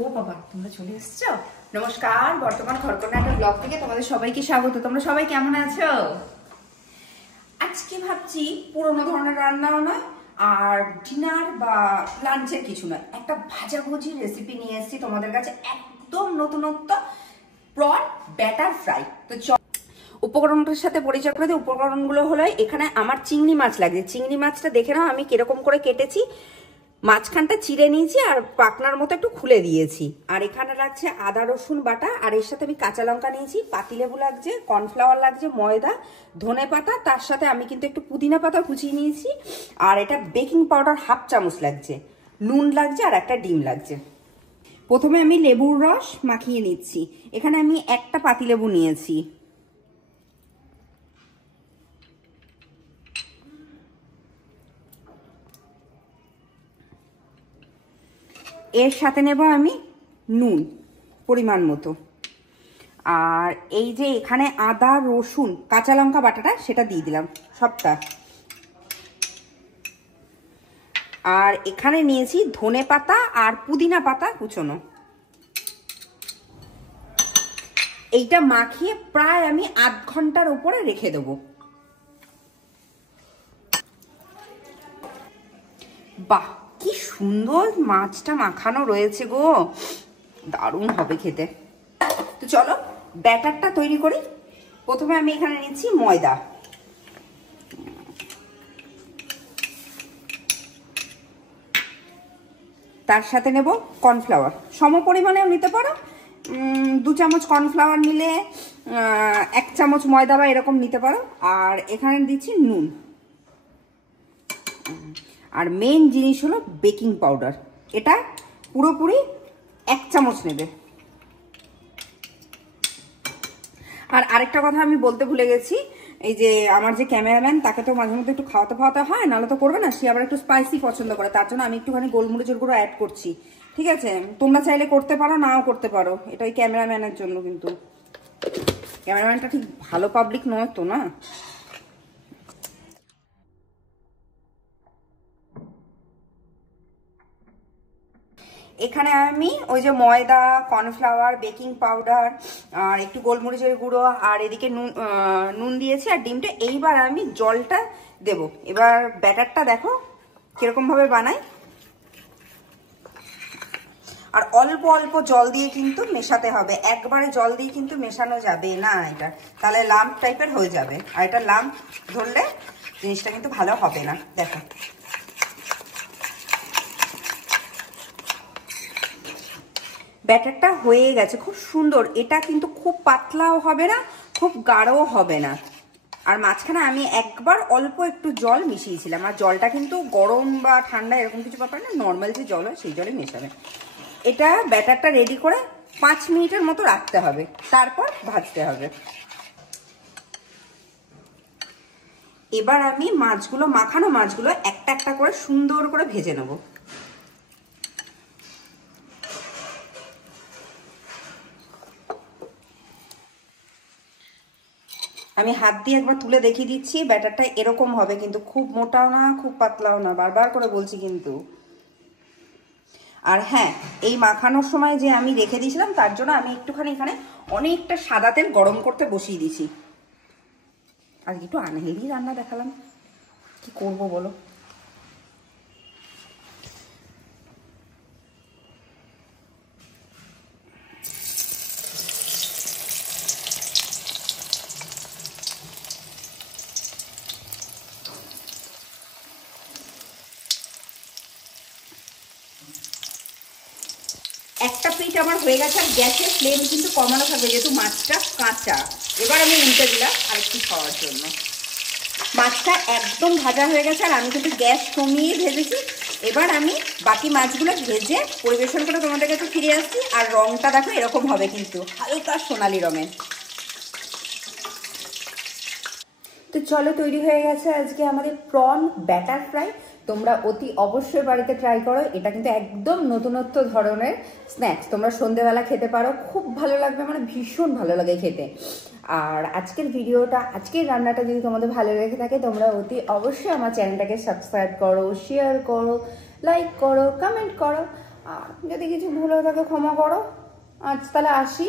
ও বাবা, তোমরা চলে এসেছো। নমস্কার, বর্তমান খড়কন্যা একটা ব্লগ থেকে তোমাদের সবাইকে স্বাগত। তোমরা সবাই কেমন আছো? আজকে ভাবছি পুরোনো ধরনের রান্নাও নয় আর ডিনার বা লাঞ্চের কিছু নয়, একটা ভাজাভুজির রেসিপি নিয়ে এসেছি তোমাদের কাছে, একদম নতুনত্ব, প্রন ব্যাটার ফ্রাই। তো উপকরণটার সাথে পরিচয় করে দিই। উপকরণগুলো হলো, এখানে আমার চিংড়ি মাছ লাগছে। চিংড়ি মাছটা দেখে নাও আমি কিরকম করে কেটেছি। মাঝখানটা চিড়ে নিয়েছি আর পাকনার মতো একটু খুলে দিয়েছি। আর এখানে লাগছে আদা রসুন বাটা, আর এর সাথে আমি কাঁচা লঙ্কা নিয়েছি, পাতিলেবু লাগছে, কর্নফ্লাওয়ার লাগছে, ময়দা, ধনে পাতা, তার সাথে আমি কিন্তু একটু পুদিনা পাতা কুচিয়ে নিয়েছি, আর এটা বেকিং পাউডার হাফ চামচ লাগছে, নুন লাগছে, আর একটা ডিম লাগছে। প্রথমে আমি লেবুর রস মাখিয়ে নিচ্ছি। এখানে আমি একটা পাতিলেবু নিয়েছি। এর সাথে নেব আমি নুন পরিমাণ মতো, আর এই যে এখানে আদা রসুন কাঁচা লঙ্কা বাটাটা সেটা দিয়ে দিলাম সবটা। আর এখানে নিয়েছি ধনে পাতা আর পুদিনা পাতা কুচোনো। এইটা মাখিয়ে প্রায় আমি আধ ঘন্টার উপরে রেখে দেবো। বাহ, কি সুন্দর মাছটা মাখানো রয়েছে গো, দারুণ হবে খেতে। তো চলো ব্যাটারটা তৈরি করি। প্রথমে আমি এখানে নিচ্ছি ময়দা, তার সাথে নেব কর্নফ্লাওয়ার, সম পরিমাণেও নিতে পারো। 2 চামচ কর্নফ্লাওয়ার নিলে 1 চামচ ময়দা বা এরকম নিতে পারো। আর এখানে দিচ্ছি নুন। আর মেন জিনিস হলো বেকিং পাউডার, এটা পুরোপুরি 1 চামচ নেবে। আর আরেকটা কথা আমি বলতে ভুলে গেছি, এই যে আমার যে ক্যামেরাম্যান, তাকে তো মাঝে মধ্যে একটু খাওয়াতে খাওয়াতে হয়, নাহলে তো করবে না। সে আবার একটু স্পাইসি পছন্দ করে, তার জন্য আমি একটুখানি গোলমরিচের গুঁড়ো অ্যাড করছি। ঠিক আছে, তোমরা চাইলে করতে পারো, নাও করতে পারো, এটা ওই ক্যামেরাম্যানের জন্য। কিন্তু ক্যামেরাম্যানটা ঠিক ভালো পাবলিক নয় তো না। এখানে আমি ওই যে ময়দা, কর্নফ্লাওয়ার, বেকিং পাউডার আর একটু গোলমরিচের গুঁড়ো, আর এদিকে নুন দিয়েছি, আর ডিমটা। এইবার আমি জলটা দেব। এবার ব্যাটারটা দেখো কিরকম ভাবে বানাই। আর অল্প অল্প জল দিয়ে কিন্তু মেশাতে হবে, একবারে জল দিয়ে কিন্তু মেশানো যাবে না এটা, তাহলে লাম্প টাইপের হয়ে যাবে। আর এটা লাম্প ধরলে জিনিসটা কিন্তু ভালো হবে না। দেখো ব্যাটারটা হয়ে গেছে, খুব সুন্দর। এটা কিন্তু খুব পাতলাও হবে না, খুব গাঢ়ও হবে না। আর মাঝখানে আমি একবার অল্প একটু জল মিশিয়েছিলাম, আর জলটা কিন্তু গরম বা ঠান্ডা এরকম কিছু ব্যাপার না, নর্মাল যে জল হয় সেই জলে মেশাবে। এটা ব্যাটারটা রেডি করে 5 মিনিটের মতো রাখতে হবে, তারপর ভাজতে হবে। এবার আমি মাছগুলো, মাখানো মাছগুলো একটা একটা করে সুন্দর করে ভেজে নেব। আমি হাত দিয়ে একবার তুলে দেখিয়ে দিচ্ছি, ব্যাটারটা এরকম হবে, কিন্তু খুব মোটাও না খুব পাতলাও না, বারবার করে বলছি কিন্তু। আর হ্যাঁ, এই মাখানোর সময় যে আমি রেখে দিয়েছিলাম, তার জন্য আমি একটুখানি এখানে অনেকটা সাদা তেল গরম করতে বসিয়ে দিয়েছি। আর একটু আনহেলদি রান্না দেখালাম, কি করব বলো। একটা পিঠ আমার হয়ে গেছে, আর গ্যাসের ফ্লেম কিন্তু কমানো থাকবে, যেহেতু মাছটা কাঁচা। এবার আমি উল্টে দিলাম আরেকটু খাওয়ার জন্য। মাছটা একদম ভাজা হয়ে গেছে, আর আমি কিন্তু গ্যাস কমিয়ে ভেজেছি। এবার আমি বাকি মাছগুলো ভেজে পরিবেশন করে তোমাদের কাছে ফিরে আসছি। আর রংটা দেখো এরকম হবে, কিন্তু হালকা সোনালি রঙের। তো চলো, তৈরি হয়ে গেছে আজকে আমাদের প্রন ব্যাটার ফ্রাই। তোমরা অতি অবশ্যই বাড়িতে ট্রাই করো, এটা কিন্তু একদম নতুনত্ব ধরনের স্ন্যাক্স। তোমরা সন্ধ্যেবেলা খেতে পারো, খুব ভালো লাগবে, মানে ভীষণ ভালো লাগে খেতে। আর আজকের ভিডিওটা, আজকের রান্নাটা যদি তোমাদের ভালো লেগে থাকে, তোমরা অতি অবশ্যই আমার চ্যানেলটাকে সাবস্ক্রাইব করো, শেয়ার করো, লাইক করো, কমেন্ট করো। আর যদি কিছু ভুল হয়ে থাকে ক্ষমা করো। আজ তাহলে আসি।